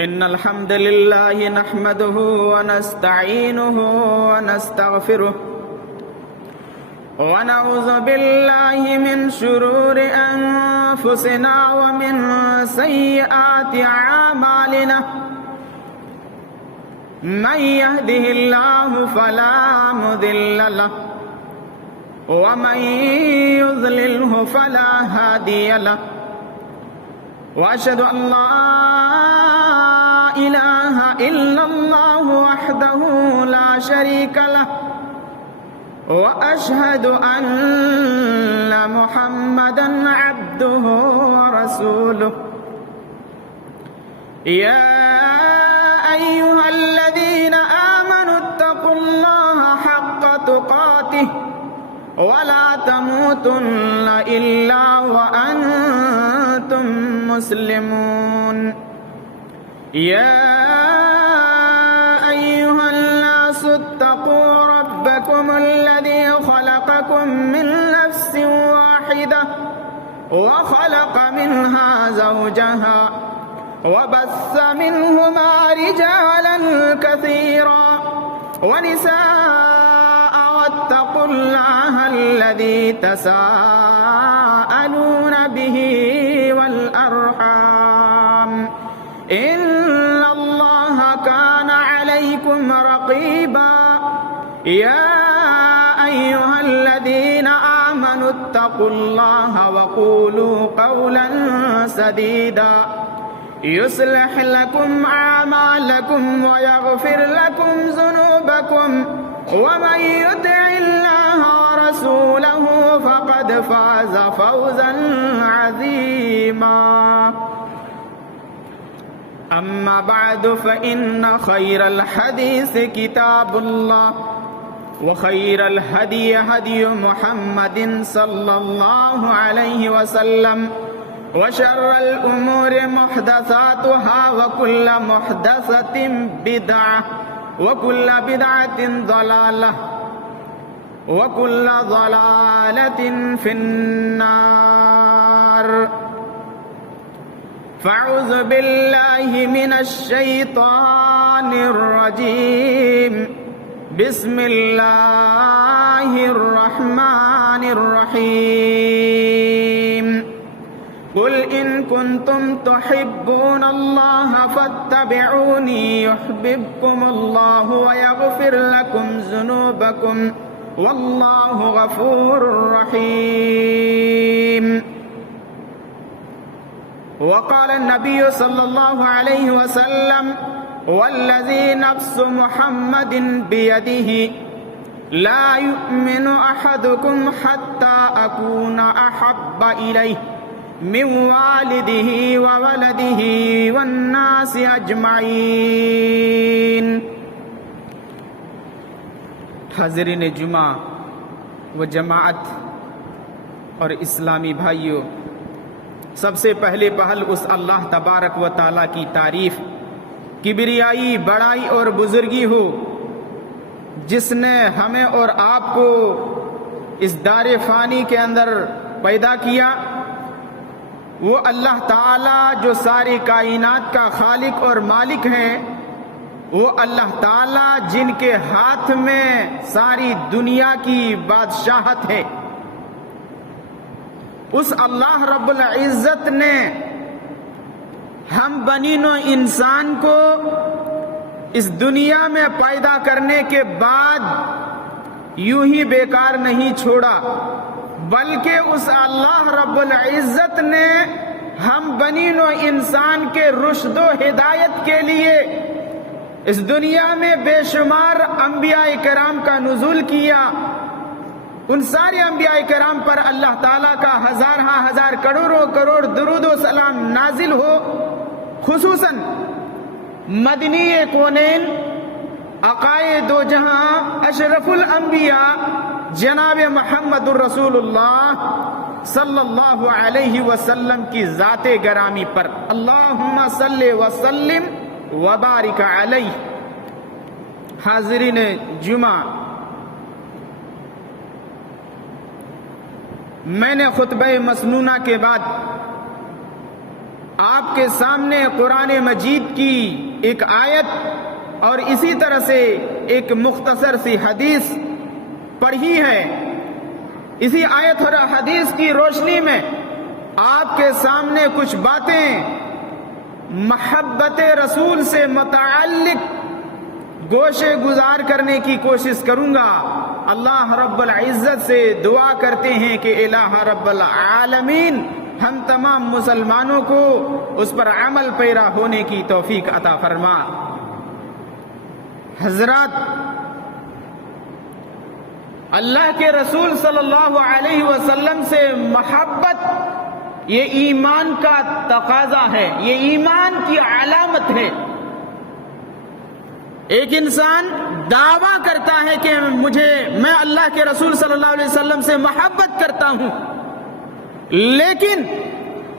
إن الحمد لله نحمده ونستعينه ونستغفره ونعوذ بالله من شرور أنفسنا ومن سيئات أعمالنا من يهده الله فلا مضل له ومن يضلله فلا هادي له وأشهد أن لا إله إلا الله وحده لا شريك له وأشهد أن محمدا عبده ورسوله يا أيها الذين آمنوا اتقوا الله حق تقاته ولا تموتن إلا وأنتم مسلمون يا أيها الناس اتقوا ربكم الذي خلقكم من نفس واحدة وخلق منها زوجها وبث منهما رجالا كثيرا ونساء واتقوا الله الذي تساءلون به والأرحام إن الله كان عليكم رقيبا يا أيها الذين آمنوا اتقوا الله وقولوا قولا سديدا يصلح لكم أعمالكم ويغفر لكم ذنوبكم ومن يطع الله ورسوله فقد فاز فوزا عظيما أما بعد فإن خير الحديث كتاب الله وخير الهدي هدي محمد صلى الله عليه وسلم وشر الأمور محدثاتها وكل محدثة بدعة وكل بدعة ضلالة وكل ضلالة في النار فأعوذ بالله من الشيطان الرجيم بسم الله الرحمن الرحيم قل إن كنتم تحبون الله فاتبعوني يحببكم الله ويغفر لكم ذنوبكم والله غفور رحيم وقال النبي صلى الله عليه وسلم والذي نفس محمد بيده لا يؤمن أحدكم حتى أكون أحب إليه من والده وولده والناس أجمعين حاضرین جمعہ و جماعت اور اسلامی بھائیوں، سب سے پہلے پہل اس اللہ تبارک و تعالیٰ کی تعریف، کبریائی، بڑائی اور بزرگی ہو جس نے ہمیں اور آپ کو اس دار فانی کے اندر پیدا کیا۔ وہ اللہ تعالیٰ جو ساری کائنات کا خالق اور مالک ہیں، وہ اللہ تعالیٰ جن کے ہاتھ میں ساری دنیا کی بادشاہت ہے۔ اس اللہ رب العزت نے ہم بنی نوع انسان کو اس دنیا میں پیدا کرنے کے بعد یوں ہی بیکار نہیں چھوڑا، بلکہ اس اللہ رب العزت نے ہم بنی نوع انسان کے رشد و ہدایت کے لیے اس دنیا میں بے شمار انبیاء کرام کا نزول کیا۔ ان سارے انبیاء کرام پر اللہ تعالیٰ کا ہزار کروڑوں کروڑ درود و سلام نازل ہو۔ خصوصاً مدنی کونین، عقائد و جہاں، اشرف الانبیاء جناب محمد الرسول اللہ صلی اللہ علیہ وسلم کی ذات گرامی پر اللہم صلی وسلم وبارک علیہ۔ حاضرین جمعہ، میں نے خطبہ مسنونہ کے بعد آپ کے سامنے قرآن مجید کی ایک آیت اور اسی طرح سے ایک مختصر سی حدیث پڑھی ہے. اسی آیت اور حدیث کی روشنی میں آپ کے سامنے کچھ باتیں محبت رسول سے متعلق گوشے گزار کرنے کی کوشش کروں گا. اللہ رب العزت سے دعا کرتے ہیں کہ الہ رب العالمین ہم تمام مسلمانوں کو اس پر عمل پیرا ہونے کی توفیق عطا فرما. حضرات، اللہ کے رسول صلی اللہ علیہ وسلم سے محبت یہ ایمان کا تقاضا ہے، یہ ایمان کی علامت ہے. ایک انسان دعویٰ کرتا ہے کہ میں اللہ کے رسول صلی اللہ علیہ وسلم سے محبت کرتا ہوں، لیکن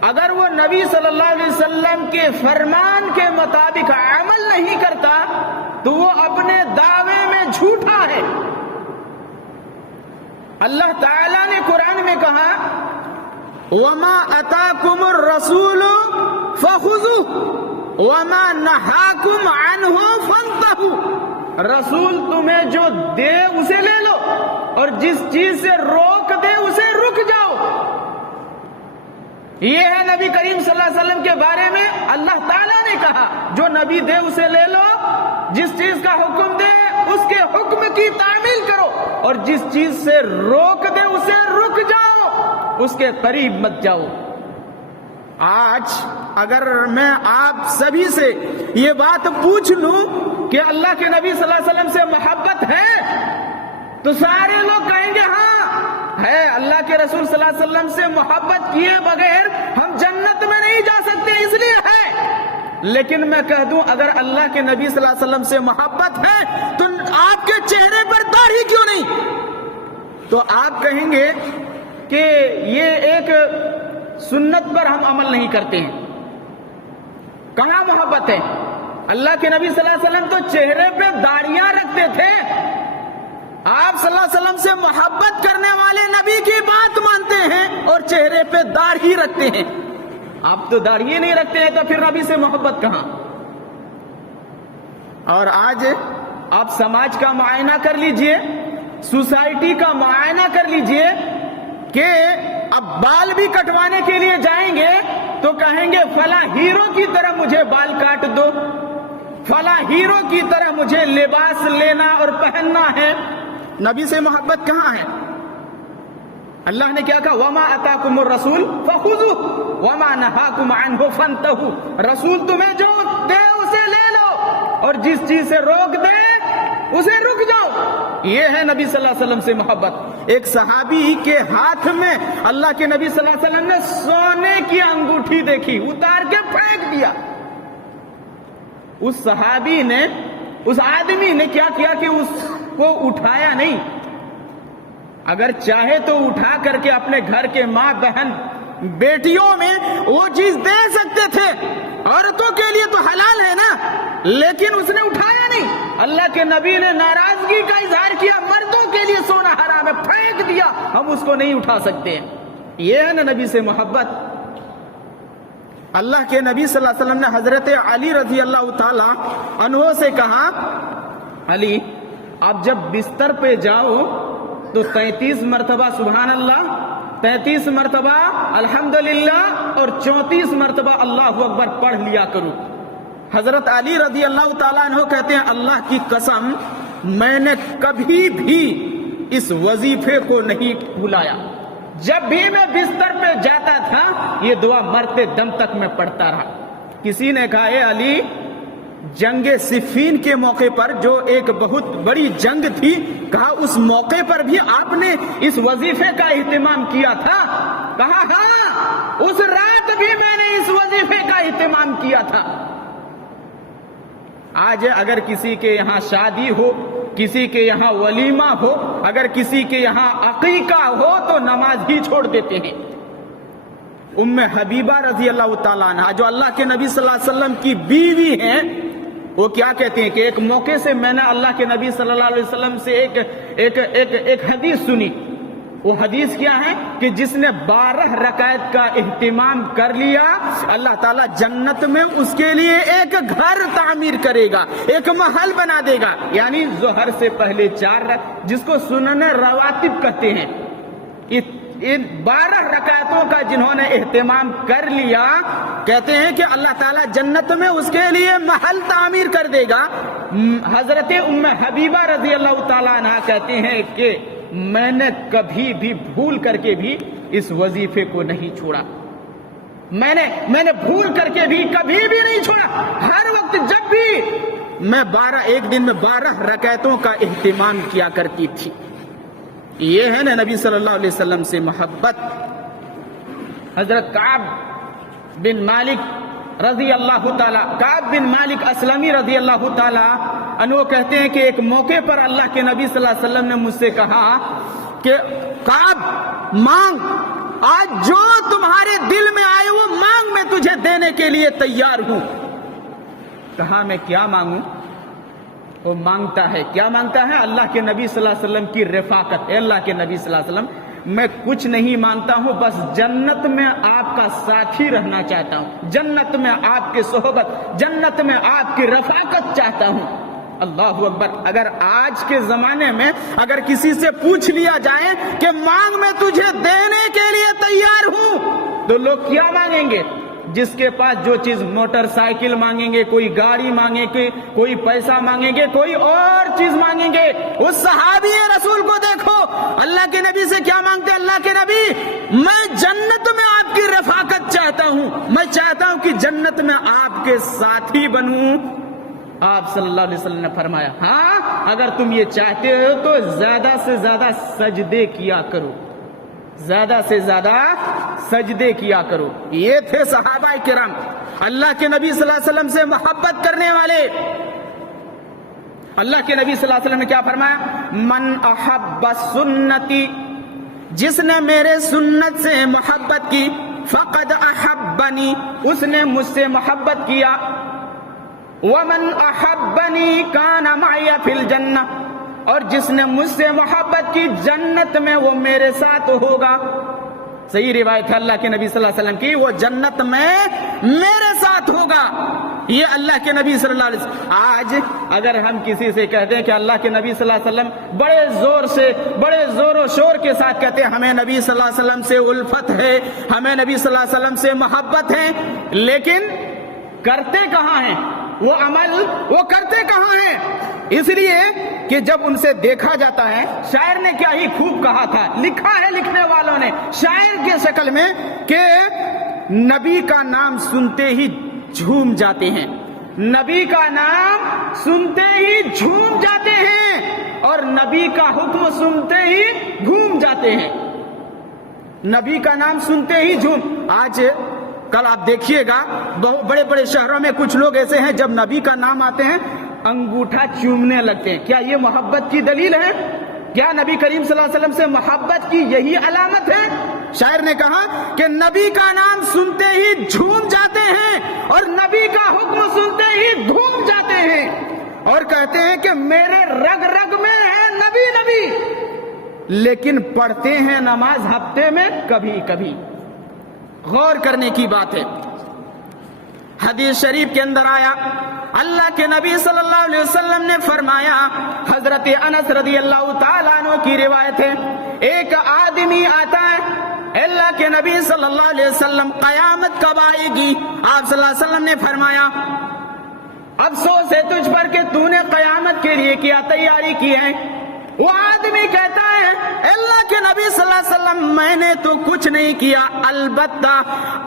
اگر وہ نبی صلی اللہ علیہ وسلم کے فرمان کے مطابق عمل نہیں کرتا تو وہ اپنے دعوے میں جھوٹا ہے. اللہ تعالیٰ نے قرآن میں کہا وَمَا أَتَاكُمُ الرَّسُولُ فَخُذُوهُ وَمَا نَهَاكُمْ عَنْهُ فَانْتَهُوا. رسول تمہیں جو دے اسے لے لو اور جس چیز سے روک دے اسے رک جاؤ. یہ ہے نبی کریم صلی اللہ علیہ وسلم کے بارے میں اللہ تعالیٰ نے کہا جو نبی دے اسے لے لو، جس چیز کا حکم دے اس کے حکم کی تعمیل کرو اور جس چیز سے روک دے اسے رک جاؤ، اس کے قریب مت جاؤ. آج اگر میں آپ سبھی سے یہ بات پوچھ لوں کہ اللہ کے نبی صلی اللہ علیہ وسلم سے محبت ہے تو سارے لوگ کہیں گے ہاں ہے. اللہ کے رسول صلی اللہ علیہ وسلم سے محبت کیے بغیر ہم جنت میں نہیں جا سکتے، اس لیے ہے. لیکن میں کہہ دوں اگر اللہ کے نبی صلی اللہ علیہ وسلم سے محبت ہے تو آپ کے چہرے پر داڑھی کیوں نہیں؟ تو آپ کہیں گے کہ یہ ایک سنت پر ہم عمل نہیں کرتے ہیں. کہاں محبت ہے؟ اللہ کے نبی صلی اللہ علیہ وسلم تو چہرے پہ داڑیاں رکھتے تھے. آپ صلی اللہ علیہ وسلم سے محبت کرنے والے نبی کی بات مانتے ہیں اور چہرے پہ داڑھی رکھتے ہیں. آپ تو داڑھی نہیں رکھتے ہیں تو پھر نبی سے محبت کہاں؟ اور آج آپ سماج کا معائنہ کر لیجئے، سوسائٹی کا معائنہ کر لیجئے کہ اب بال بھی کٹوانے کے لیے جائیں گے تو کہیں گے فلاں ہیرو کی طرح مجھے بال کاٹ دو، فلاں ہیرو کی طرح مجھے لباس لینا اور پہننا ہے. نبی سے محبت کہاں ہے؟ اللہ نے کیا کہا وَمَا أَتَاكُمُ الرَّسُولُ فَخُذُوهُ وَمَا نَهَاكُمْ عَنْهُ فَانْتَهُوا. رسول تمہیں جو دے اسے لے لو اور جس چیز سے روک دے اسے رک جاؤ. یہ ہے نبی صلی اللہ علیہ وسلم سے محبت. ایک صحابی کے ہاتھ میں اللہ کے نبی صلی اللہ علیہ وسلم نے سونے کی انگوٹھی دیکھی، اتار کے پھینک دیا. اس صحابی نے، اس آدمی نے کیا کیا کہ اس کو اٹھایا نہیں. اگر چاہے تو اٹھا کر کے اپنے گھر کے ماں بہن بیٹیوں میں وہ چیز دے سکتے تھے، عورتوں کے لیے تو حلال ہے نا، لیکن اس نے اٹھایا نہیں. اللہ کے نبی نے ناراضگی کا اظہار کیا، مردوں کے لیے سونا حرام ہے، پھینک دیا، ہم اس کو نہیں اٹھا سکتے. یہ ہے نا نبی سے محبت. اللہ کے نبی صلی اللہ علیہ وسلم نے حضرت علی رضی اللہ تعالی عنہ سے کہا علی آپ جب بستر پہ جاؤ تو 33 مرتبہ سبحان اللہ، 33 مرتبہ الحمدللہ اور 34 مرتبہ اللہ اکبر پڑھ لیا کرو. حضرت علی رضی اللہ تعالیٰ عنہ کہتے ہیں اللہ کی قسم میں نے کبھی بھی اس وظیفے کو نہیں بھلایا. جب بھی میں بستر پہ جاتا تھا یہ دعا مرتے دم تک میں پڑھتا رہا. کسی نے کہا اے علی جنگ صفین کے موقع پر جو ایک بہت بڑی جنگ تھی، کہا اس موقع پر بھی آپ نے اس وظیفے کا اہتمام کیا تھا؟ کہا ہاں اس رات بھی میں نے اس وظیفے کا اہتمام کیا تھا. آج اگر کسی کے یہاں شادی ہو، کسی کے یہاں ولیمہ ہو، اگر کسی کے یہاں عقیقہ ہو تو نماز ہی چھوڑ دیتے ہیں. ام حبیبہ رضی اللہ تعالیٰ عنہ جو اللہ کے نبی صلی اللہ علیہ وسلم کی بیوی ہیں، وہ کیا کہتے ہیں کہ ایک موقع سے میں نے اللہ کے نبی صلی اللہ علیہ وسلم سے ایک حدیث سنی. وہ حدیث کیا ہے کہ جس نے 12 رکعت کا اہتمام کر لیا اللہ تعالیٰ جنت میں اس کے لیے ایک گھر تعمیر کرے گا، ایک محل بنا دے گا. یعنی ظہر سے پہلے 4 جس کو سنن رواتب کہتے ہیں، ان 12 رکعتوں کا جنہوں نے اہتمام کر لیا کہتے ہیں کہ اللہ تعالیٰ جنت میں اس کے لیے محل تعمیر کر دے گا. حضرت ام حبیبہ رضی اللہ تعالیٰ عنہ کہتے ہیں کہ میں نے کبھی بھی بھول کر کے بھی اس وظیفے کو نہیں چھوڑا. میں نے بھول کر کے بھی کبھی بھی نہیں چھوڑا. ہر وقت جب بھی میں ایک دن میں 12 رکعتوں کا اہتمام کیا کرتی تھی. یہ ہے نا نبی صلی اللہ علیہ وسلم سے محبت. حضرت کعب بن مالک رضی اللہ تعالی، کعب بن مالک اسلمی رضی اللہ تعالی عنہ کہتے ہیں کہ ایک موقع پر اللہ کے نبی صلی اللہ علیہ وسلم نے مجھ سے کہا کہ کعب مانگ، آج جو تمہارے دل میں آئے وہ مانگ، میں تجھے دینے کے لیے تیار ہوں. کہا میں کیا مانگوں؟ وہ مانگتا ہے، کیا مانگتا ہے؟ اللہ کے نبی صلی اللہ علیہ وسلم کی رفاقت. اے اللہ کے نبی صلی اللہ علیہ وسلم میں کچھ نہیں مانگتا ہوں، بس جنت میں آپ کا ساتھی رہنا چاہتا ہوں، جنت میں آپ کی صحبت، جنت میں آپ کی رفاقت چاہتا ہوں. اللہ اکبر. اگر آج کے زمانے میں اگر کسی سے پوچھ لیا جائے کہ مانگ میں تجھے دینے کے لیے تیار ہوں، تو لوگ کیا مانگیں گے؟ جس کے پاس جو چیز، موٹر سائیکل مانگیں گے، کوئی گاڑی مانگیں گے، کوئی پیسہ مانگیں گے، کوئی اور چیز مانگیں گے. اس صحابی رسول کو دیکھو، اللہ کے نبی سے کیا مانگتے؟ اللہ کے نبی میں جنت میں آپ کی رفاقت چاہتا ہوں، میں چاہتا ہوں کہ جنت میں آپ کے ساتھی بنوں. آپ صلی اللہ علیہ وسلم نے فرمایا ہاں اگر تم یہ چاہتے ہو تو زیادہ سے زیادہ سجدے کیا کرو، زیادہ سے زیادہ سجدے کیا کرو. یہ تھے صحابہ کرام، اللہ کے نبی صلی اللہ علیہ وسلم سے محبت کرنے والے. اللہ کے نبی صلی اللہ علیہ وسلم نے کیا فرمایا؟ من احب سنتی، جس نے میرے سنت سے محبت کی، فقد احبنی، اس نے مجھ سے محبت کیا. ومن احبنی کان معی فی الجنہ، اور جس نے مجھ سے محبت کی جنت میں وہ میرے ساتھ ہوگا. صحیح روایت ہے اللہ کے نبی صلی اللہ علیہ وسلم کی، وہ جنت میں میرے ساتھ ہوگا. یہ اللہ کے نبی صلی اللہ علیہ وسلم. آج اگر ہم کسی سے کہتے ہیں کہ اللہ کے نبی صلی اللہ علیہ وسلم، بڑے زور و شور کے ساتھ کہتے ہیں ہمیں نبی صلی اللہ علیہ وسلم سے الفت ہے، ہمیں نبی صلی اللہ علیہ وسلم سے محبت ہے، لیکن کرتے کہاں ہیں؟ وہ عمل وہ کرتے کہاں ہیں؟ اس لیے کہ جب ان سے دیکھا جاتا ہے، شاعر نے کیا ہی خوب کہا تھا، لکھا ہے لکھنے والوں نے شاعر کے شکل میں کہ نبی کا نام سنتے ہی جھوم جاتے ہیں، نبی کا نام سنتے ہی جھوم جاتے ہیں، اور نبی کا حکم سنتے ہی گھوم جاتے ہیں. نبی کا نام سنتے ہی جھوم. آج کل آپ دیکھیے گا بڑے بڑے شہروں میں کچھ لوگ ایسے ہیں جب نبی کا نام آتے ہیں انگوٹھا چومنے لگتے ہیں. کیا یہ محبت کی دلیل ہے؟ کیا نبی کریم صلی اللہ علیہ وسلم سے محبت کی یہی علامت ہے؟ شاعر نے کہا کہ نبی کا نام سنتے ہی جھوم جاتے ہیں اور نبی کا حکم سنتے ہی گھوم جاتے ہیں، اور کہتے ہیں کہ میرے رگ رگ میں ہے نبی نبی، لیکن پڑھتے ہیں نماز ہفتے میں کبھی کبھی. غور کرنے کی بات ہے. حدیث شریف کے اندر آیا، اللہ کے نبی صلی اللہ علیہ وسلم نے فرمایا، حضرت انس رضی اللہ تعالیٰ عنہ کی روایت ہے، ایک آدمی آتا ہے، اللہ کے نبی صلی اللہ علیہ وسلم قیامت کب آئے گی؟ آپ صلی اللہ علیہ وسلم نے فرمایا افسوس ہے تجھ پر کہ تو نے قیامت کے لیے کیا تیاری کی ہے. وہ آدمی کہتا ہے اللہ کے نبی صلی اللہ علیہ وسلم میں نے تو کچھ نہیں کیا، البتہ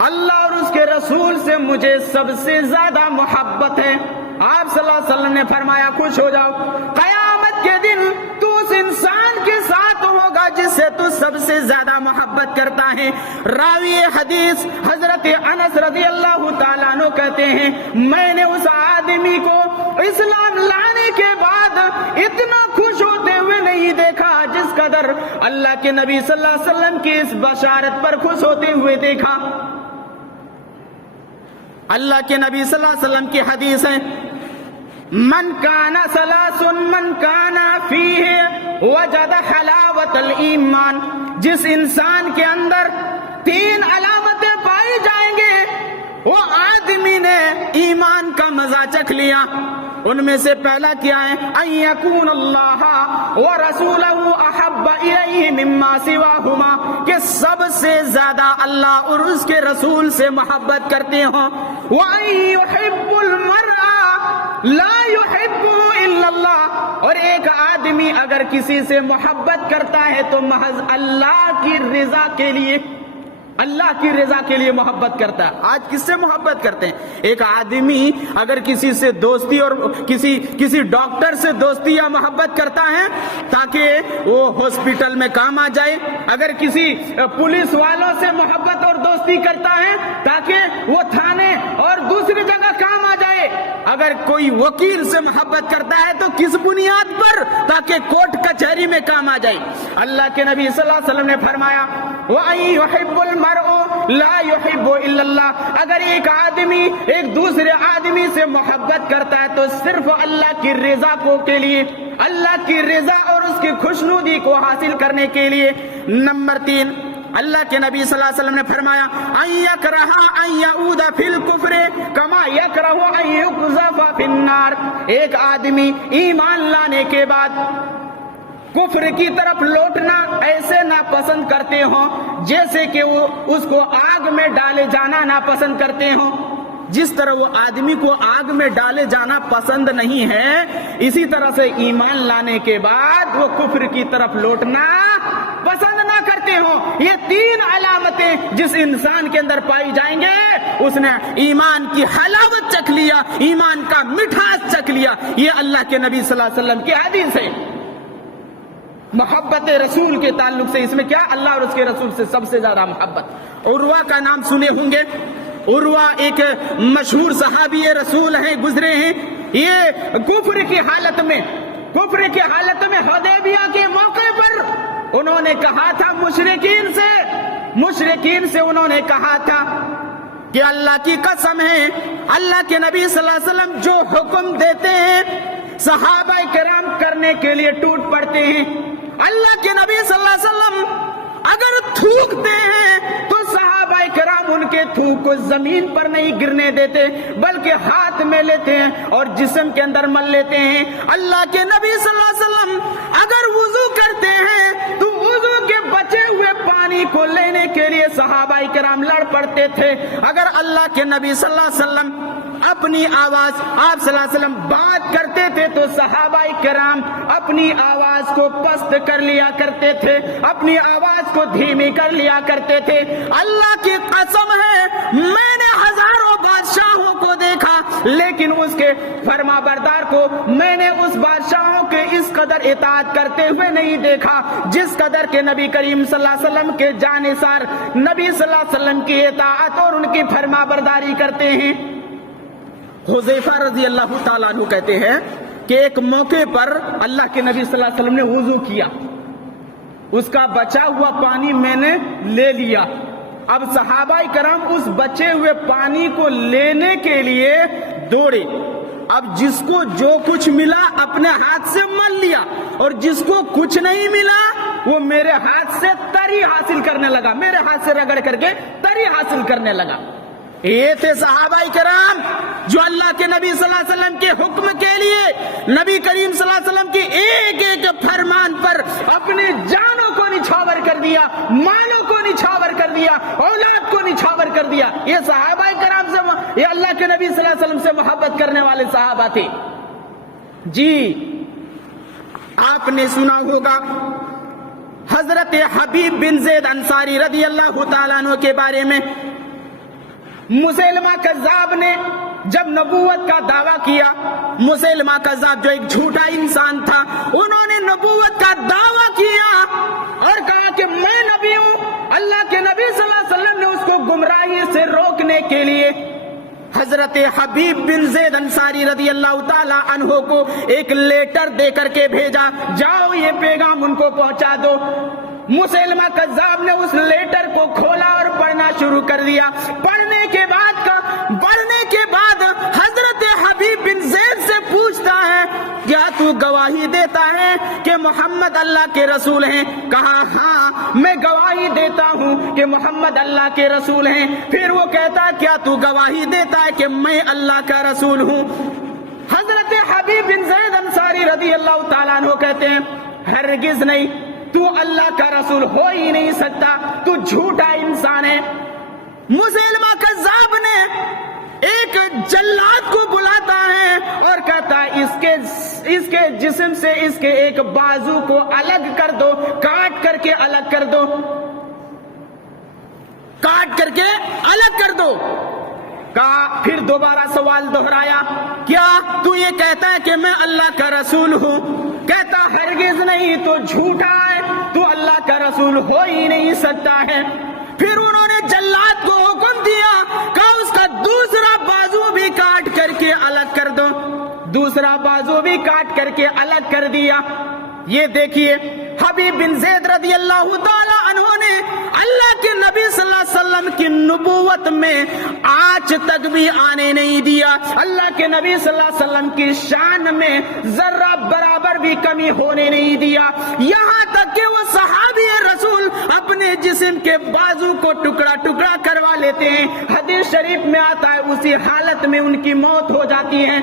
اللہ اور اس کے رسول سے مجھے سب سے زیادہ محبت ہے. آپ صلی اللہ علیہ وسلم نے فرمایا خوش ہو جاؤ، قیامت کے دن تو اس انسان کے ساتھ ہوگا جس سے تو سب سے زیادہ محبت کرتا ہے. راوی حدیث حضرت انس رضی اللہ تعالیٰ عنہ کہتے ہیں میں نے اس آدمی کو اسلام لانے کے بعد اتنا خوش ہوتے ہوئے نہیں دیکھا جس قدر اللہ کے نبی صلی اللہ علیہ وسلم کی اس بشارت پر خوش ہوتے ہوئے دیکھا. اللہ کے نبی صلی اللہ علیہ وسلم کی حدیث ہے، من کان ثلاث من کان فیہ وجد حلاوت الایمان، جس انسان کے اندر 3 علامتیں پائی جائیں گے وہ آدمی نے ایمان کا مزہ چکھ لیا. ان میں سے پہلا کیا ہے؟ ان یکون اللہ ورسولہ احب الیہ مما سواہما، کہ سب سے زیادہ اللہ اور اس کے رسول سے محبت کرتے ہوں. وان یحب المرء لا يحبه الا اللہ، اور ایک آدمی اگر کسی سے محبت کرتا ہے تو محض اللہ کی رضا کے لیے، اللہ کی رضا کے لیے محبت کرتا ہے. آج کس سے محبت کرتے ہیں؟ ایک آدمی اگر کسی سے دوستی اور کسی ڈاکٹر سے دوستی یا محبت کرتا ہے تاکہ وہ ہاسپٹل میں کام آ جائے، اگر کسی پولیس والوں سے محبت اور دوستی کرتا ہے تاکہ وہ تھانے اور دوسری جگہ کام آ جائے، اگر کوئی وکیل سے محبت کرتا ہے تو کس بنیاد پر؟ تاکہ کورٹ کچہری میں کام آ جائے. اللہ کے نبی صلی اللہ علیہ وسلم نے فرمایا وَأَن يُحِبُّ الْمَرْءُ لَا يُحِبُّ إِلَّا اللَّهُ، اگر ایک آدمی ایک دوسرے آدمی سے محبت کرتا ہے تو صرف اللہ کی رضا کے لیے، اللہ کی رضا اور اس کی خوشنودی کو حاصل کرنے کے لیے. نمبر 3، اللہ کے نبی صلی اللہ علیہ وسلم نے فرمایا ان یکرہ ان یعود فی الکفر کما یکرہ ان یقذف فی النار، ایک آدمی ایمان لانے کے بعد کفر کی طرف لوٹنا ایسے ناپسند کرتے ہوں جیسے کہ وہ اس کو آگ میں ڈالے جانا ناپسند کرتے ہوں. جس طرح وہ آدمی کو آگ میں ڈالے جانا پسند نہیں ہے، اسی طرح سے ایمان لانے کے بعد وہ کفر کی طرف لوٹنا پسند نہ کرتے ہوں. یہ 3 علامتیں جس انسان کے اندر پائی جائیں گے اس نے ایمان کی حلاوت چکھ لیا، ایمان کا مٹھاس چکھ لیا. یہ اللہ کے نبی صلی اللہ علیہ وسلم کی حدیث ہے. محبت رسول کے تعلق سے اس میں کیا؟ اللہ اور اس کے رسول سے سب سے زیادہ محبت. عروہ کا نام سنے ہوں گے. عروہ ایک مشہور صحابی رسول ہیں، گزرے ہیں. یہ کفر کی حالت میں حدیبیہ کے موقع پر انہوں نے کہا تھا مشرکین سے انہوں نے کہا تھا کہ اللہ کی قسم ہے، اللہ کے نبی صلی اللہ علیہ وسلم جو حکم دیتے ہیں صحابہ کرام کرنے کے لیے ٹوٹ پڑتے ہیں. اللہ کے نبی صلی اللہ علیہ وسلم اگر تھوکتے ہیں تو صحابہ کرام ان کے تھوک کو زمین پر نہیں گرنے دیتے بلکہ ہاتھ میں لیتے ہیں اور جسم کے اندر مل لیتے ہیں. اللہ کے نبی صلی اللہ علیہ وسلم اگر وضو کرتے ہیں تو وضو کے بچے ہوئے پانی کو لینے کے لیے صحابہ کرام لڑ پڑتے تھے. اگر اللہ کے نبی صلی اللہ علیہ وسلم اپنی آواز آپ صلی اللہ علیہ وسلم بات کرتے تھے تو صحابہ کرام اپنی آواز کو پست کر لیا کرتے تھے، اپنی آواز کو دھیمی کر لیا کرتے تھے. اللہ کی قسم ہے میں نے ہزاروں بادشاہوں کو دیکھا لیکن اس کے فرما بردار کو میں نے اس بادشاہوں کے اس قدر اطاعت کرتے ہوئے نہیں دیکھا جس قدر کے نبی کریم صلی اللہ علیہ وسلم کے جانثار نبی صلی اللہ علیہ وسلم کی اطاعت اور ان کی فرما برداری کرتے ہیں. حذیفہ رضی اللہ تعالیٰ عنہ کہتے ہیں کہ ایک موقع پر اللہ کے نبی صلی اللہ علیہ وسلم نے وضو کیا، اس کا بچا ہوا پانی میں نے لے لیا. اب صحابہ کرام اس بچے ہوئے پانی کو لینے کے لیے دوڑے. اب جس کو جو کچھ ملا اپنے ہاتھ سے مل لیا اور جس کو کچھ نہیں ملا وہ میرے ہاتھ سے تری حاصل کرنے لگا، میرے ہاتھ سے رگڑ کر کے تری حاصل کرنے لگا. یہ تھے صحابہ کرام جو اللہ کے نبی صلی اللہ علیہ وسلم کے حکم کے لیے نبی کریم صلی اللہ علیہ وسلم کی ایک ایک فرمان پر اپنی جانوں کو نچھاور کر دیا، مالوں کو نچھاور کر دیا، اولاد کو نچھاور کر دیا. یہ صحابہ کرام سے، یہ اللہ کے نبی صلی اللہ علیہ وسلم سے محبت کرنے والے صحابہ تھے. جی آپ نے سنا ہوگا حضرت حبیب بن زید انصاری رضی اللہ تعالیٰ عنہ کے بارے میں. مسیلمہ کذاب نے جب نبوت کا دعویٰ کیا، مسیلمہ کذاب جو ایک جھوٹا انسان تھا، انہوں نے نبوت کا دعویٰ کیا اور کہا کہ میں نبی ہوں. اللہ کے نبی صلی اللہ علیہ وسلم نے اس کو گمراہی سے روکنے کے لیے حضرت حبیب بن زید انصاری رضی اللہ تعالی عنہ کو ایک لیٹر دے کر کے بھیجا، جاؤ یہ پیغام ان کو پہنچا دو. مسیلمہ کذاب نے اس لیٹر کو کھولا اور پڑھنا شروع کر دیا. پڑھنے کے بعد حضرت حبیب بن زید سے پوچھتا ہے کیا تو تو گواہی دیتا ہے کہ محمد اللہ کے رسول ہیں؟ کہا ہاں میں گواہی دیتا ہوں کہ محمد اللہ کے رسول ہیں۔ پھر وہ کہتا ہے کیا تو گواہی دیتا ہے کہ میں اللہ کا رسول ہوں؟ حضرت حبیب بن زید انصاری رضی اللہ تعالیٰ عنہ کہتے ہیں ہرگز نہیں، تو اللہ کا رسول ہو ہی نہیں سکتا، تو جھوٹا انسان ہے۔ مسیلمہ کذاب نے ایک جلاد کو بلاتا ہے اور کہتا ہے اس کے جسم سے اس کے ایک بازو کو الگ کر دو، کاٹ کر کے الگ کر دو، کاٹ کر کے الگ کر دو۔ کہا پھر دوبارہ سوال دہرایا کیا تو یہ کہتا ہے کہ میں اللہ کا رسول ہوں؟ کہتا ہرگز نہیں، تو جھوٹا ہے، تو اللہ کا رسول ہو ہی نہیں سکتا ہے۔ پھر انہوں نے جلاد کو حکم دیا کہ اس کا دوسرا بازو بھی کاٹ کر کے الگ کر دو، دوسرا بازو بھی کاٹ کر کے الگ کر دیا۔ یہ دیکھیے حبیب بن زید رضی اللہ تعالی عنہ نے اللہ کے نبی صلی اللہ علیہ وسلم کی نبوت میں آج تک بھی آنے نہیں دیا، اللہ کے نبی صلی اللہ علیہ وسلم کی شان میں ذرہ برابر بھی کمی ہونے نہیں دیا، یہاں تک کہ وہ صحابی رسول اپنے جسم کے بازو کو ٹکڑا ٹکڑا کروا لیتے ہیں، حدیث شریف میں آتا ہے اسی حالت میں ان کی موت ہو جاتی ہے،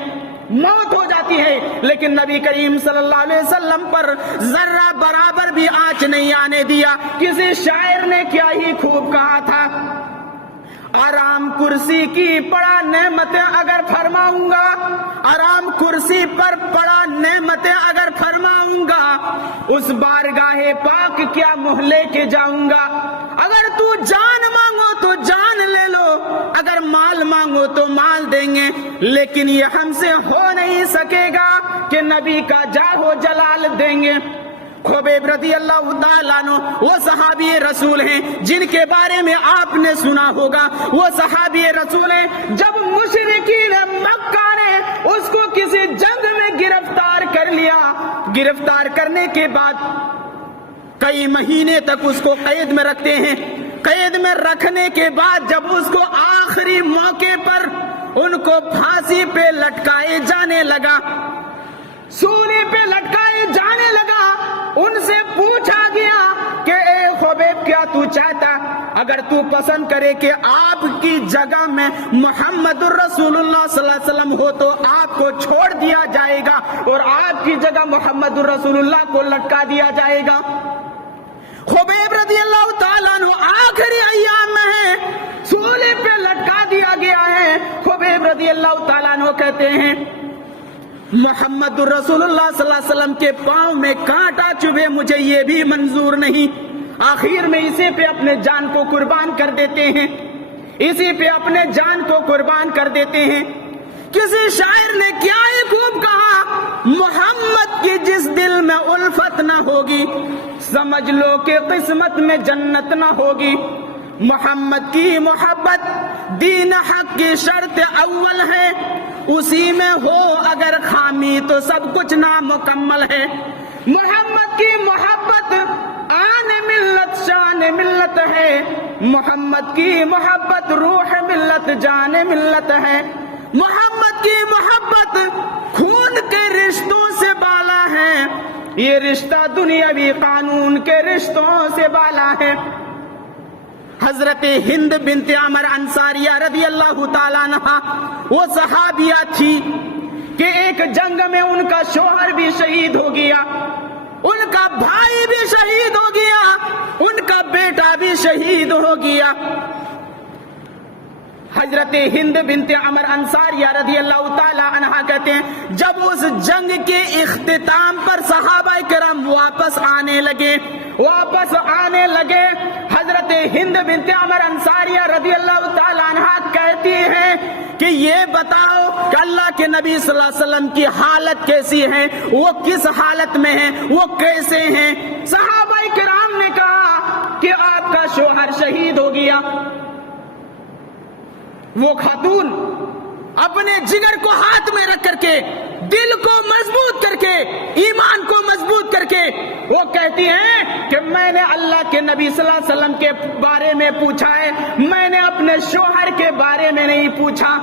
موت ہو جاتی ہے، لیکن نبی کریم صلی اللہ علیہ وسلم پر ذرہ برابر بھی آنچ نہیں آنے دیا۔ کسی شاعر نے کیا ہی خوب کہا تھا، آرام کرسی کی پڑا نعمتیں اگر فرماؤں گا، آرام کرسی پر پڑا نعمتیں اگر فرماؤں گا، اس بارگاہ پاک کیا منہ لے کے جاؤں گا۔ اگر تو جان مانگو تو جان لے لو، اگر مال مانگو تو مال دیں گے، لیکن یہ ہم سے ہو نہیں سکے گا کہ نبی کا جاہ و جلال دیں گے۔ خبیب رضی اللہ تعالیٰ عنہ وہ صحابی رسول ہیں جن کے بارے میں آپ نے سنا ہوگا، وہ صحابی رسول ہیں جب مشرکین مکہ نے اس کو کسی جنگ میں گرفتار کر لیا، گرفتار کرنے کے بعد کئی مہینے تک اس کو قید میں رکھتے ہیں، قید میں رکھنے کے بعد جب اس کو آخری موقع پر ان کو پھانسی پہ لٹکائے جانے لگا، سولی پہ لٹکائے جانے لگا، ان سے پوچھا گیا کہ اے خبیب کیا تو چاہتا، اگر تو پسند کرے کہ آپ کی جگہ میں محمد الرسول اللہ صلی اللہ علیہ وسلم ہو تو آپ کو چھوڑ دیا جائے گا اور آپ کی جگہ محمد الرسول اللہ کو لٹکا دیا جائے گا۔ خبیب رضی اللہ تعالیٰ عنہ آخری ایام میں ہے، سولی پہ لٹکا دیا گیا ہے۔ خبیب رضی اللہ تعالیٰ عنہ کہتے ہیں محمد رسول اللہ صلی اللہ علیہ وسلم کے پاؤں میں کانٹا چبھے مجھے یہ بھی منظور نہیں، آخر میں اسی پہ اپنے جان کو قربان کر دیتے ہیں، اسی پہ اپنے جان کو قربان کر دیتے ہیں۔ کسی شاعر نے کیا ہی خوب کہا، محمد کی جس دل میں الفت نہ ہوگی سمجھ لو کہ قسمت میں جنت نہ ہوگی۔ محمد کی محبت دین حق کی شرط اول ہے، اسی میں ہو اگر خامی تو سب کچھ نامکمل ہے۔ محمد کی محبت آن ملت شان ملت ہے، محمد کی محبت روح ملت جان ملت ہے۔ محمد کی محبت خون کے رشتوں سے بالا ہے، یہ رشتہ دنیاوی قانون کے رشتوں سے بالا ہے۔ حضرت ہند بنت عمر انصاریہ رضی اللہ تعالیٰ عنہ وہ صحابیہ تھی کہ ایک جنگ میں ان کا شوہر بھی شہید ہو گیا، ان کا بھائی بھی شہید ہو گیا، ان کا بیٹا بھی شہید ہو گیا۔ حضرت ہند بنت عمر انصاریہ رضی اللہ تعالیٰ عنہ کہتے ہیں جب اس جنگ کے اختتام پر صحابہ کرام واپس آنے لگے، حضرت ہند بنت عمر انصاریہ رضی اللہ تعالیٰ عنہ کہتی ہیں کہ یہ بتاؤ کہ اللہ کے نبی صلی اللہ علیہ وسلم کی حالت کیسی ہے، وہ کس حالت میں ہیں، وہ کیسے ہیں؟ صحابہ کرام نے کہا کہ آپ کا شوہر شہید ہو گیا۔ وہ خاتون اپنے جگر کو ہاتھ میں رکھ کر کے، دل کو مضبوط کر کے، ایمان کو مضبوط کر کے وہ کہتی ہیں کہ میں نے اللہ کے نبی صلی اللہ علیہ وسلم کے بارے میں پوچھا ہے، میں نے اپنے شوہر کے بارے میں نہیں پوچھا۔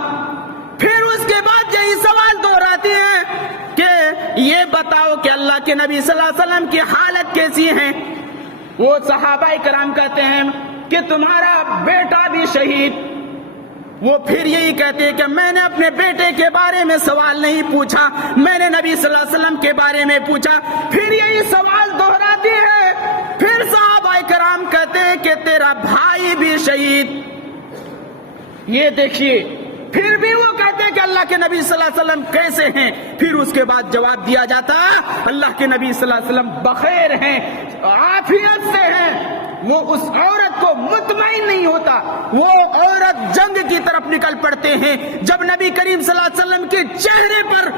پھر اس کے بعد یہی سوال دہراتی ہیں کہ یہ بتاؤ کہ اللہ کے نبی صلی اللہ علیہ وسلم کی حالت کیسی ہے؟ وہ صحابہ کرام کہتے ہیں کہ تمہارا بیٹا بھی شہید۔ وہ پھر یہی کہتے ہیں کہ میں نے اپنے بیٹے کے بارے میں سوال نہیں پوچھا، میں نے نبی صلی اللہ علیہ وسلم کے بارے میں پوچھا۔ پھر یہی سوال دہراتی ہے، پھر صحابہ کرام کہتے ہیں کہ تیرا بھائی بھی شہید۔ یہ دیکھیے، پھر بھی وہ کہتے ہیں کہ اللہ کے نبی صلی اللہ علیہ وسلم کیسے ہیں؟ پھر اس کے بعد جواب دیا جاتا اللہ کے نبی صلی اللہ علیہ وسلم بخیر ہیں، عافیت سے ہیں۔ وہ اس عورت کو مطمئن نہیں ہوتا، وہ عورت جنگ کی طرف نکل پڑتے ہیں۔ جب نبی کریم صلی اللہ علیہ وسلم کے چہرے پر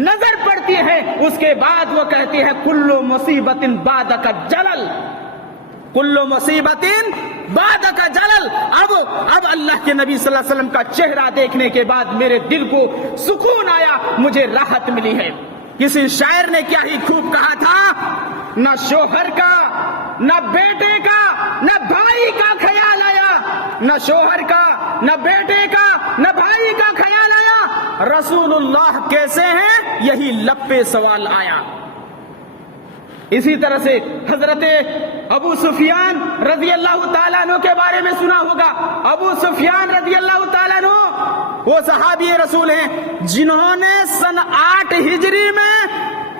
نظر پڑتی ہے، اس کے بعد وہ کہتی ہے کل مصیبت بعدک جلل، کل مصیبت بعدک جلل۔ اب اللہ کے نبی صلی اللہ علیہ وسلم کا چہرہ دیکھنے کے بعد میرے دل کو سکون آیا، مجھے راحت ملی ہے۔ کسی شاعر نے کیا ہی خوب کہا تھا، نہ شوہر کا، نہ بیٹے کا، نہ بھائی کا خیال آیا، نہ شوہر کا، نہ بیٹے کا، نہ بھائی کا خیال آیا، رسول اللہ کیسے ہیں یہی لب پہ سوال آیا۔ اسی طرح سے حضرت ابو سفیان رضی اللہ تعالیٰ عنہ کے بارے میں سنا ہوگا۔ ابو سفیان رضی اللہ تعالیٰ عنہ وہ صحابی رسول ہیں جنہوں نے سن 8 ہجری میں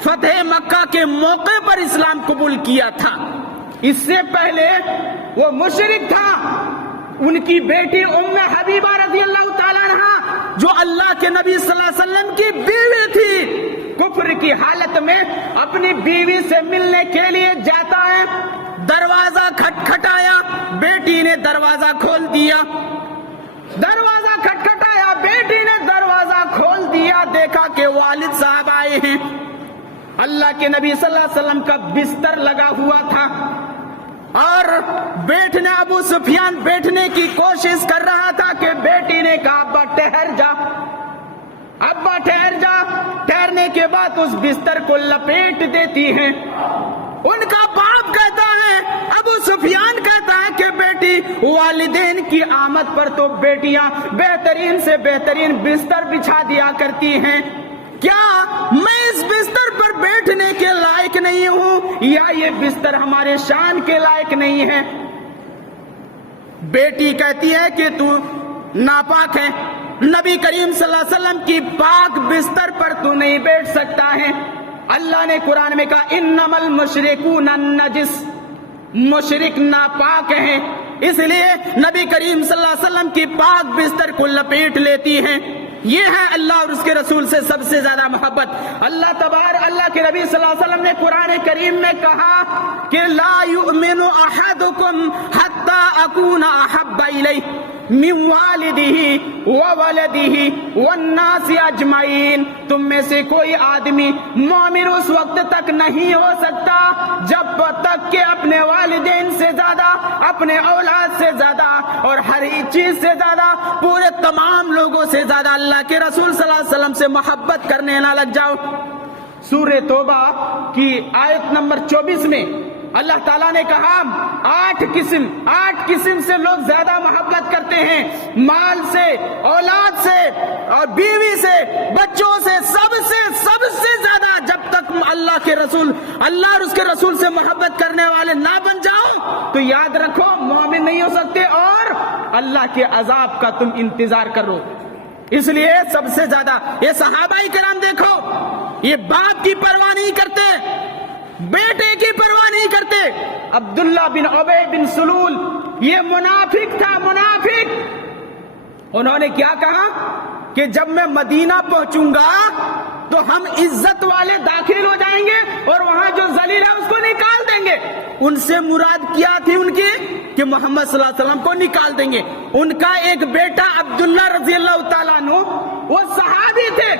فتح مکہ کے موقع پر اسلام قبول کیا تھا۔ اس سے پہلے وہ مشرک تھا۔ ان کی بیٹی ام حبیبہ رضی اللہ تعالیٰ عنہ جو اللہ کے نبی صلی اللہ علیہ وسلم کی بیوی تھی، کفر کی حالت میں اپنی بیوی سے ملنے کے لیے جاتا ہے، دروازہ کھٹکھٹایا، بیٹی نے دروازہ کھول دیا، دروازہ کھٹکھٹایا، بیٹی نے دروازہ کھول دیا، دیکھا کہ والد صاحب آئے ہیں۔ اللہ کے نبی صلی اللہ علیہ وسلم کا بستر لگا ہوا تھا اور بیٹھنے ابو سفیان بیٹھنے کی کوشش کر رہا تھا کہ بیٹی نے کہا ابا ٹھہر جا، ابا ٹھہر جا۔ ٹھہرنے کے بعد اس بستر کو لپیٹ دیتی ہیں۔ ان کا باپ کہتا ہے، ابو سفیان کہتا ہے کہ بیٹی، والدین کی آمد پر تو بیٹیاں بہترین سے بہترین بستر بچھا دیا کرتی ہیں، کیا میں اس بستر پر بیٹھنے کے لائق نہیں ہوں یا یہ بستر ہمارے شان کے لائق نہیں ہے؟ بیٹی کہتی ہے کہ تو ناپاک ہے، نبی کریم صلی اللہ علیہ وسلم کی پاک بستر پر تو نہیں بیٹھ سکتا ہے۔ اللہ نے قرآن میں کہا انما المشرکون النجس، مشرک ناپاک ہیں، اس لیے نبی کریم صلی اللہ علیہ وسلم کی پاک بستر کو لپیٹ لیتی ہیں۔ یہ ہے اللہ اور اس کے رسول سے سب سے زیادہ محبت۔ اللہ کے نبی صلی اللہ علیہ وسلم نے قرآن کریم میں کہا کہ لا یؤمن احدکم حتی اکون احب الیہ من والدہ وولدہ والناس اجمعین، تم میں سے کوئی آدمی مومن اس وقت تک نہیں ہو سکتا جب تک کہ اپنے والدین سے زیادہ، اپنے اولاد سے زیادہ اور ہر چیز سے زیادہ، پورے تمام لوگوں سے زیادہ اللہ کے رسول صلی اللہ علیہ وسلم سے محبت کرنے نہ لگ جاؤ۔ سورہ توبہ کی آیت نمبر 24 میں اللہ تعالیٰ نے کہا 8 قسم سے لوگ زیادہ محبت کرتے ہیں، مال سے، اولاد سے اور بیوی سے، بچوں سے، سب سے زیادہ۔ جب تک اللہ کے رسول، اللہ اور اس کے رسول سے محبت کرنے والے نہ بن جاؤ تو یاد رکھو مومن نہیں ہو سکتے اور اللہ کے عذاب کا تم انتظار کرو۔ اس لیے سب سے زیادہ یہ صحابہ کرام دیکھو، یہ باپ کی پرواہ نہیں کرتے، بیٹے کی پرواہ نہیں کرتے۔ عبداللہ بن ابی بن سلول یہ منافق تھا، منافق۔ انہوں نے کیا کہا کہ جب میں مدینہ پہنچوں گا تو ہم عزت والے داخل ہو جائیں گے اور وہاں جو ذلیل ہے اس کو نکال دیں گے۔ ان سے مراد کیا تھی ان کی کہ محمد صلی اللہ علیہ وسلم کو نکال دیں گے۔ ان کا ایک بیٹا عبداللہ رضی اللہ تعالیٰ عنہ وہ صحابی تھے۔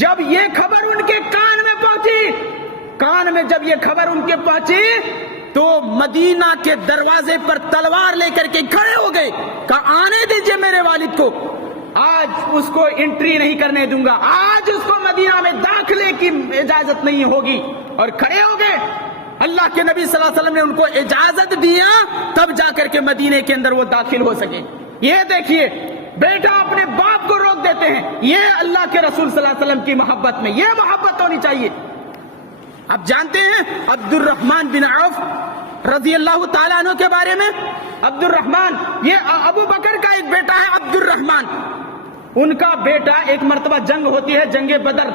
جب یہ خبر ان کے کان میں پہنچی، جب یہ خبر ان کے پہنچی تو مدینہ کے دروازے پر تلوار لے کر کے کھڑے ہو گئے، کہا آنے دیجئے میرے والد کو، آج اس کو انٹری نہیں کرنے دوں گا، آج اس کو مدینہ میں داخلے کی اجازت نہیں ہوگی، اور کھڑے ہو گئے۔ اللہ کے نبی صلی اللہ علیہ وسلم نے ان کو اجازت دیا، تب جا کر کے مدینے کے اندر وہ داخل ہو سکے۔ یہ دیکھیے بیٹا اپنے باپ کو روک دیتے ہیں. یہ اللہ کے رسول صلی اللہ علیہ وسلم کی محبت میں یہ محبت ہونی چاہیے. اب جانتے ہیں عبد الرحمن بن عوف رضی اللہ تعالیٰ عنہ کے بارے میں. عبد الرحمن یہ ابو بکر کا ایک بیٹا ہے عبد الرحمن. ان کا بیٹا ایک مرتبہ جنگ ہوتی ہے جنگ بدر.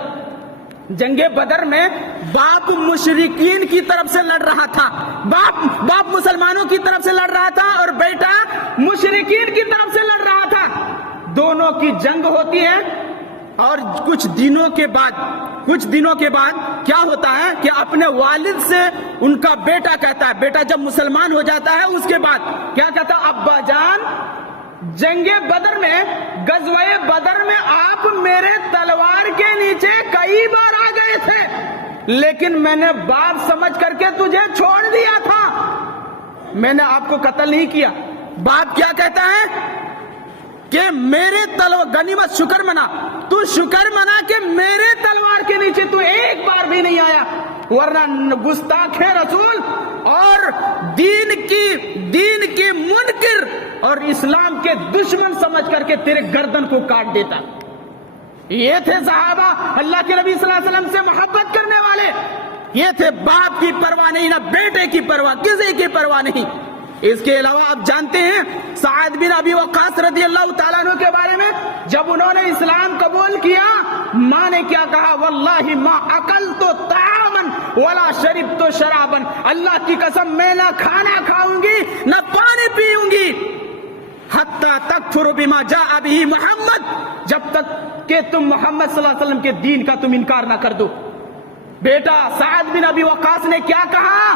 جنگ بدر میں باپ مشرکین کی طرف سے لڑ رہا تھا, باپ مسلمانوں کی طرف سے لڑ رہا تھا اور بیٹا مشرکین کی طرف سے لڑ رہا تھا. دونوں کی جنگ ہوتی ہے اور کچھ دنوں کے بعد کیا ہوتا ہے کہ اپنے والد سے ان کا بیٹا کہتا ہے, بیٹا جب مسلمان ہو جاتا ہے اس کے بعد کیا کہتا ہے, ابا جان جنگ بدر میں غزوہ بدر میں آپ میرے تلوار کے نیچے کئی بار آ گئے تھے لیکن میں نے باپ سمجھ کر کے تجھے چھوڑ دیا تھا, میں نے آپ کو قتل نہیں کیا. باپ کیا کہتا ہے کہ میرے تلوار غنیمت شکر منا, تو شکر منا کہ میرے تلوار کے نیچے تو ایک بار بھی نہیں آیا, ورنہ گستاخ رسول اور دین کی منکر اور اسلام کے دشمن سمجھ کر کے تیرے گردن کو کاٹ دیتا. یہ تھے صحابہ اللہ کے نبی صلی اللہ علیہ وسلم سے محبت کرنے والے. یہ تھے باپ کی پرواہ نہیں, نہ بیٹے کی پرواہ, کسی کی پرواہ نہیں. اس کے علاوہ آپ جانتے ہیں سعد بن ابی وقاص رضی اللہ تعالیٰ عنہ کے بارے میں, جب انہوں نے اسلام قبول کیا ماں نے کیا کہا, واللہ ما اکلت طعاما ولا شربت شرابا, اللہ کی قسم میں نہ کھانا کھاؤں گی نہ پانی پیوں گی حتی تکفر بما جاء به محمد, جب تک کہ تم محمد صلی اللہ علیہ وسلم کے دین کا تم انکار نہ کر دو. بیٹا سعد بن ابی وقاص نے کیا کہا,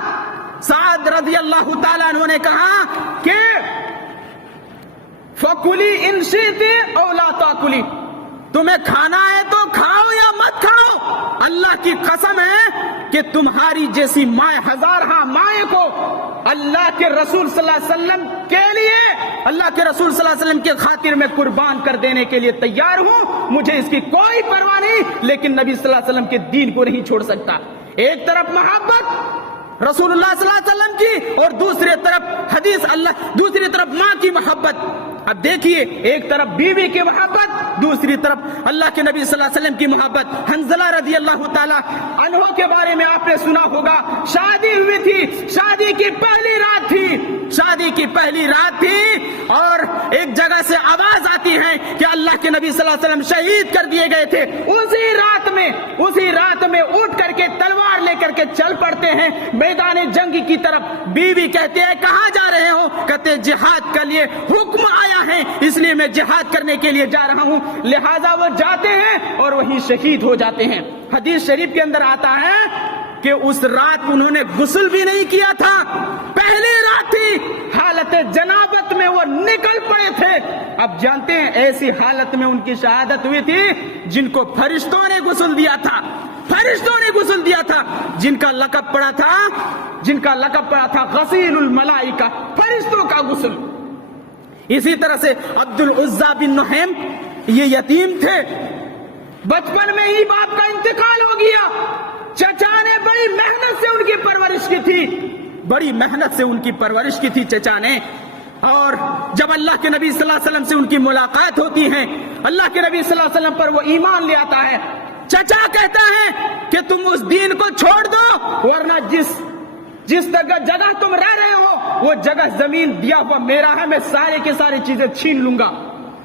سعد رضی اللہ تعالیٰ عنہ نے کہا کہ فَكُلِي إِن شِئْتِ أَوْ لَا تَأْكُلِي, تمہیں کھانا ہے تو کھاؤ یا مت کھاؤ, اللہ کی قسم ہے کہ تمہاری جیسی مائیں ہزارہا مائیں کو اللہ کے رسول صلی اللہ علیہ وسلم کے لیے, اللہ کے رسول صلی اللہ علیہ وسلم کے خاطر میں قربان کر دینے کے لیے تیار ہوں, مجھے اس کی کوئی پرواہ نہیں, لیکن نبی صلی اللہ علیہ وسلم کے دین کو نہیں چھوڑ سکتا. ایک طرف محبت رسول اللہ صلی اللہ علیہ وسلم کی اور دوسری طرف حدیث اللہ, دوسری طرف ماں کی محبت. اب دیکھیے ایک طرف بیوی کی محبت, دوسری طرف اللہ کے نبی صلی اللہ علیہ وسلم کی محبت. حنظلہ رضی اللہ تعالیٰ عنہ کے بارے میں آپ نے سنا ہوگا, شادی ہوئی تھی, شادی کی پہلی رات تھی اور ایک جگہ سے آواز آتی ہے کہ اللہ کے نبی صلی اللہ علیہ وسلم شہید کر دیے گئے تھے. اسی رات میں اٹھ کر کے تلوار لے کر کے چل پڑتے ہیں میدان جنگ کی طرف. بیوی کہتے ہیں کہاں جا رہے ہو, کہتے ہیں جہاد کے لیے حکم آیا ہے اس لیے میں جہاد کرنے کے لیے جا رہا ہوں. لہذا وہ جاتے ہیں اور وہیں شہید ہو جاتے ہیں. حدیث شریف کے اندر آتا ہے کہ اس رات انہوں نے غسل بھی نہیں کیا تھا, پہلی رات تھی, حالت جنابت میں وہ نکل پڑے تھے. اب جانتے ہیں ایسی حالت میں ان کی شہادت ہوئی تھی جن کو فرشتوں نے غسل دیا تھا, جن کا لقب پڑا تھا غسیل الملائکہ, فرشتوں کا غسل. اسی طرح سے عبد العزہ بن نحیم یہ یتیم تھے, بچپن میں ہی باپ کا انتقال ہو گیا. چچا نے بڑی محنت سے ان کی پرورش کی تھی, چچا نے. اور جب اللہ کے نبی صلی اللہ علیہ وسلم سے ان کی ملاقات ہوتی ہے, اللہ کے نبی صلی اللہ علیہ وسلم پر وہ ایمان لے آتا ہے. چچا کہتا ہے کہ تم اس دین کو چھوڑ دو ورنہ جس جگہ تم رہ رہے ہو وہ جگہ زمین دیا ہوا میرا ہے, میں سارے کے سارے چیزیں چھین لوں گا.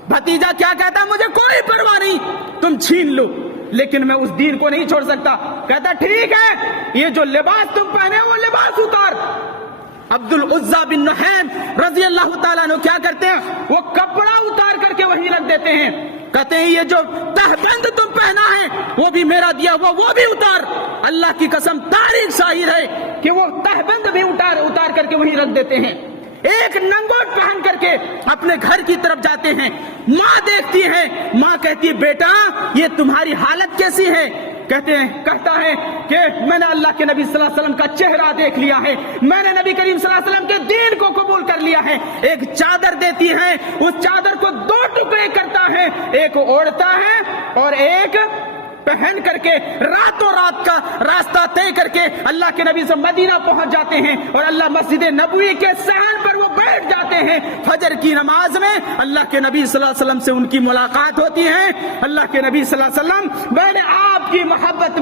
بھتیجا کیا کہتا ہے, مجھے کوئی پرواہ نہیں, تم چھین لو, لیکن میں اس دین کو نہیں چھوڑ سکتا. کہتا ٹھیک ہے, یہ جو لباس تم پہنے وہ لباس اتار. عبد العزہ بن نحیم رضی اللہ تعالیٰ عنہ کیا کرتے ہیں, وہ کپڑا اتار کر کے وہیں رکھ دیتے ہیں. کہتے ہیں یہ جو تہبند تم پہنا ہے وہ بھی میرا دیا ہوا, وہ بھی اتار. اللہ کی قسم تاریخ شاہد ہے کہ وہ تہبند بھی اتار کر کے وہیں رکھ دیتے ہیں. ایک ننگوٹ پہن کر کے اپنے گھر کی طرف جاتے ہیں. ماں دیکھتی ہے, ماں کہتی ہے بیٹا یہ تمہاری حالت کیسی ہے. کہتا ہے کہ میں نے اللہ کے نبی صلی اللہ علیہ وسلم کا چہرہ دیکھ لیا ہے, میں نے نبی کریم صلی اللہ علیہ وسلم کے دین کو قبول کر لیا ہے. ایک چادر دیتی ہے, اس چادر کو 2 ٹکڑے کرتا ہے, ایک اوڑھتا ہے اور ایک پہن کر کے راتوں رات کا راستہ طے کر کے اللہ کے نبی سے مدینہ پہنچ جاتے ہیں اور اللہ مسجد نبوی کے صحن پر وہ بیٹھ جاتے پڑھتے ہیں, فجر کی نماز میں اللہ کے نبی صلی اللہ علیہ وسلم سے ان کی ملاقات ہوتی ہے. اللہ کے نبی صلی اللہ علیہ وسلم, میں نے آپ کی محبت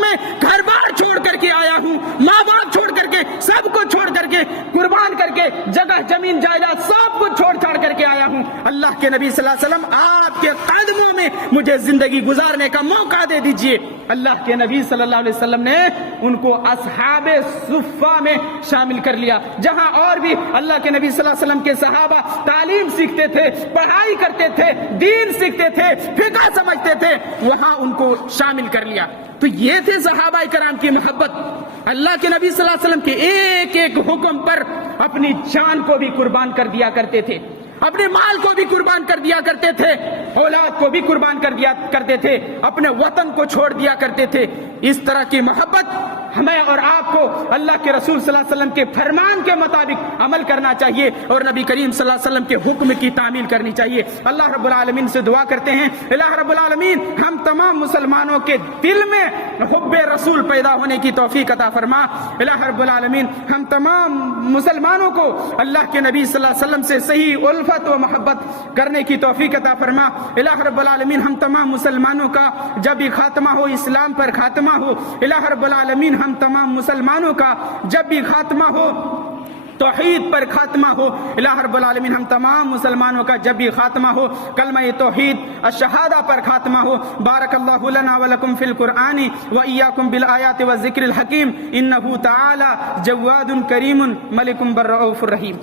میں گھر بار چھوڑ کر کے آیا ہوں, ماں باپ چھوڑ کر کے, سب کو چھوڑ کر کے, قربان کر کے, جگہ زمین جائیداد سب کو چھوڑ چھاڑ کر کے آیا ہوں. اللہ کے نبی صلی اللہ علیہ وسلم, آپ کے قدموں میں مجھے زندگی گزارنے کا موقع دے دیجئے. اللہ کے نبی صلی اللہ علیہ وسلم نے ان کو اصحاب صفہ میں شامل کر لیا, جہاں اور بھی اللہ کے نبی صلی اللہ علیہ وسلم کے صحابہ تعلیم سیکھتے تھے, پڑھائی کرتے تھے, دین سیکھتے تھے, فقہ سمجھتے تھے, وہاں ان کو شامل کر لیا. تو یہ تھے صحابہ کرام کی محبت. اللہ کے نبی صلی اللہ علیہ وسلم کے ایک ایک حکم پر اپنی جان کو بھی قربان کر دیا کرتے تھے, اپنے مال کو بھی قربان کر دیا کرتے تھے, اولاد کو بھی قربان کر دیا کرتے تھے, اپنے وطن کو چھوڑ دیا کرتے تھے. اس طرح کی محبت ہمیں اور آپ کو اللہ کے رسول صلی اللہ علیہ وسلم کے فرمان کے مطابق عمل کرنا چاہیے اور نبی کریم صلی اللہ علیہ وسلم کے حکم کی تعمیل کرنی چاہیے. اللہ رب العالمین سے دعا کرتے ہیں, الہ رب العالمین ہم تمام مسلمانوں کے دل میں حب رسول پیدا ہونے کی توفیق عطا فرما. الہ رب العالمین ہم تمام مسلمانوں کو اللہ کے نبی صلی اللہ علیہ وسلم سے صحیح الفت و محبت کرنے کی توفیق عطا فرما. الہ رب العالمین ہم تمام مسلمانوں کا جب بھی خاتمہ ہو اسلام پر خاتمہ ہو. الہ رب العالمین ہم تمام مسلمانوں کا جب بھی خاتمہ ہو توحید پر خاتمہ ہو. الہ رب العالمین ہم تمام مسلمانوں کا جب بھی خاتمہ ہو کلمہ توحید الشہادہ پر خاتمہ ہو. بارک اللہ لنا ولکم فی القرآن وإیاکم بالآیات والذکر الحکیم انہ تعالی جواد کریم ملک بر رؤوف الرحیم.